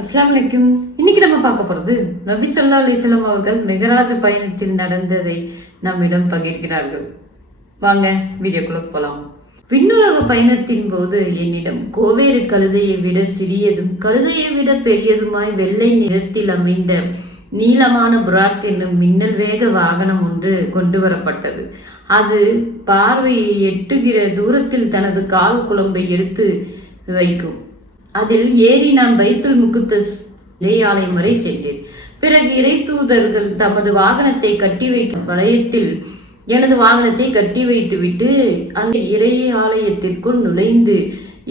அஸ்லாம் வலைக்கும் இன்னைக்கு நம்ம பார்க்க போகிறது நபி சொல்லா அலைஹி அவர்கள் மெகராஜ பயணத்தில் நடந்ததை நம்மிடம் பகிர்கிறார்கள். வாங்க வீடியோக்குள்ள போகலாம் விண்ணுலக பயணத்தின் போது என்னிடம் கோவேறு கழுதையை விட சிறியதும் கழுதையை விட பெரியதுமாய் வெள்ளை நிறத்தில் அமைந்த நீளமான புராக் என்னும் மின்னல் வேக வாகனம் ஒன்று கொண்டு வரப்பட்டது. அது பார்வையை எட்டுகிற தூரத்தில் தனது கால் குழம்பை எடுத்து வைக்கும். அதில் ஏறி நான் பைத்துல் முகுத்தஸ் இலையாலயம் வரை சென்றேன் பிறகு இறை தூதர்கள் தமது வாகனத்தை கட்டி வைக்கும் வளையத்தில் எனது வாகனத்தை கட்டி வைத்துவிட்டு அந்த இறை ஆலயத்திற்குள் நுழைந்து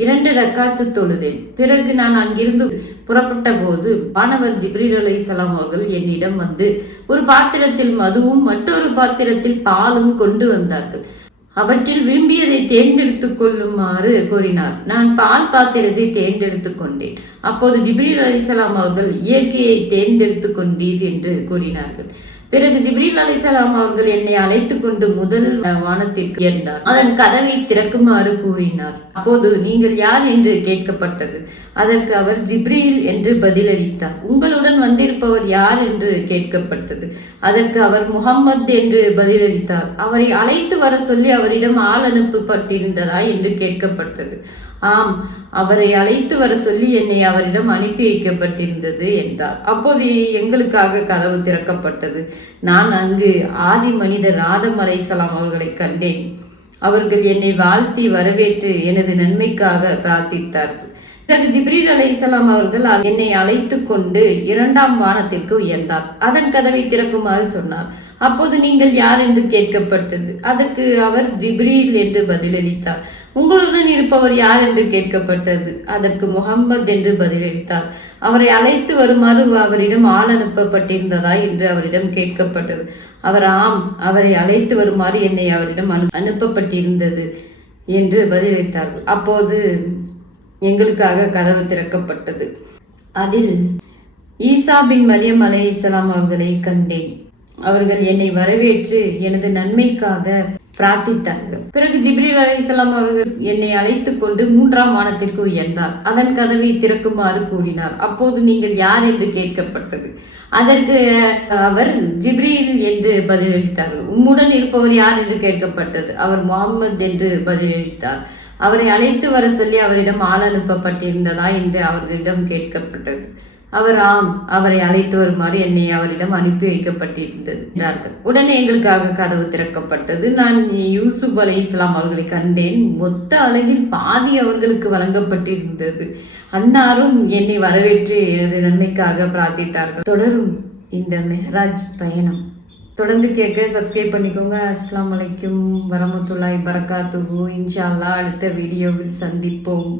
இரண்டு ரக்காத்து தொழுதேன். பிறகு நான் அங்கிருந்து புறப்பட்ட போது மாணவர் ஜிப்ரீல் அலைஹிஸ்ஸலாம் அவர்கள் என்னிடம் வந்து ஒரு பாத்திரத்தில் மதுவும் மற்றொரு பாத்திரத்தில் பாலும் கொண்டு வந்தார்கள். அவற்றில் விரும்பியதை தேர்ந்தெடுத்துக் கொள்ளுமாறு கூறினார் நான் பால் பாத்திரத்தை தேர்ந்தெடுத்துக் கொண்டேன். அப்போது ஜிப்ரீல் அலிசலாம் அவர்கள் இயற்கையை தேர்ந்தெடுத்துக் கொண்டீர் என்று கூறினார்கள். பிறகு ஜிப்ரீல் அலிசலாம் அவர்கள் என்னை அழைத்து கொண்டு முதல் வானத்திற்கு உயர்ந்தார் அதன் கதவை திறக்குமாறு கூறினார். அப்போது நீங்கள் யார் என்று கேட்கப்பட்டது. அதற்கு அவர் ஜிப்ரீல் என்று பதிலளித்தார். உங்களுடன் வந்திருப்பவர் யார் என்று கேட்கப்பட்டது. அதற்கு அவர் முகம்மது என்று பதிலளித்தார். அவரை அழைத்து வர சொல்லி அவரிடம் ஆள் அனுப்பப்பட்டிருந்ததா என்று கேட்கப்பட்டது. ஆம் அவரை அழைத்து வர சொல்லி என்னை அவரிடம் அனுப்பி வைக்கப்பட்டிருந்தது என்றார். அப்போது எங்களுக்காக கதவு திறக்கப்பட்டது. நான் அங்கு ஆதி மனிதர் ஆதம் அலைசலாம் அவர்களை கண்டேன். அவர்கள் என்னை வாழ்த்தி வரவேற்று எனது நன்மைக்காக பிரார்த்தித்தார்கள். பிறகு ஜிப்ரீல் அலைஹிஸ்ஸலாம் அவர்கள் என்னை அழைத்து கொண்டு இரண்டாம் வானத்திற்கு உயர்ந்தார். அதன் கதவை திறக்குமாறு சொன்னார். அப்போது நீங்கள் யார் என்று கேட்கப்பட்டது. அதற்கு அவர் ஜிப்ரீல் என்று பதிலளித்தார். உங்களுடன் இருப்பவர் யார் என்று கேட்கப்பட்டது. அதற்கு முகம்மது என்று பதிலளித்தார். அவரை அழைத்து வருமாறு அவரிடம் ஆள் அனுப்பப்பட்டிருந்ததா என்று அவரிடம் கேட்கப்பட்டது. அவர் ஆம் அவரை அழைத்து வருமாறு என்னை அவரிடம் அனு அனுப்பப்பட்டிருந்தது என்று பதிலளித்தார்கள். அப்போது எங்களுக்காக கதவு திறக்கப்பட்டது. அதில் ஈசா பின் மரியம் அலை இஸ்லாம் அவர்களை கண்டேன். அவர்கள் என்னை வரவேற்று எனது நன்மைக்காக பிரார்த்தித்தார்கள். பிறகு ஜிப்ரீல் அலை இஸ்லாம் அவர்கள் என்னை அழைத்து கொண்டு மூன்றாம் வானத்திற்கு உயர்ந்தார். அதன் கதவை திறக்குமாறு கூறினார். அப்போது நீங்கள் யார் என்று கேட்கப்பட்டது. அதற்கு அவர் ஜிப்ரீல் என்று பதிலளித்தார்கள். உம்முடன் இருப்பவர் யார் என்று கேட்கப்பட்டது. அவர் முகம்மது என்று பதிலளித்தார். அவரை அழைத்து வர சொல்லி அவரிடம் ஆள் அனுப்பப்பட்டிருந்ததா என்று அவர்களிடம் கேட்கப்பட்டது. அவர் ஆம் அவரை அழைத்து வருமாறு என்னை அவரிடம் அனுப்பி வைக்கப்பட்டிருந்தது என்றார்கள் உடனே எங்களுக்காக கதவு திறக்கப்பட்டது. நான் யூசுப் அலி இஸ்லாம் அவர்களை கண்டேன். மொத்த அளவில் பாதி அவர்களுக்கு வழங்கப்பட்டிருந்தது. அன்னாரும் என்னை வரவேற்று எனது நன்மைக்காக பிரார்த்தித்தார்கள். தொடரும் இந்த மெஹராஜ் பயணம். தொடர்ந்து கேட்க சப்ஸ்கிரைப் பண்ணிக்கோங்க. அஸ்லாம் வலைக்கும் வரமத்துல்லாய் பரக்காத்துகு இன்ஷா அல்லாஹ் அடுத்த வீடியோவில் சந்திப்போம்.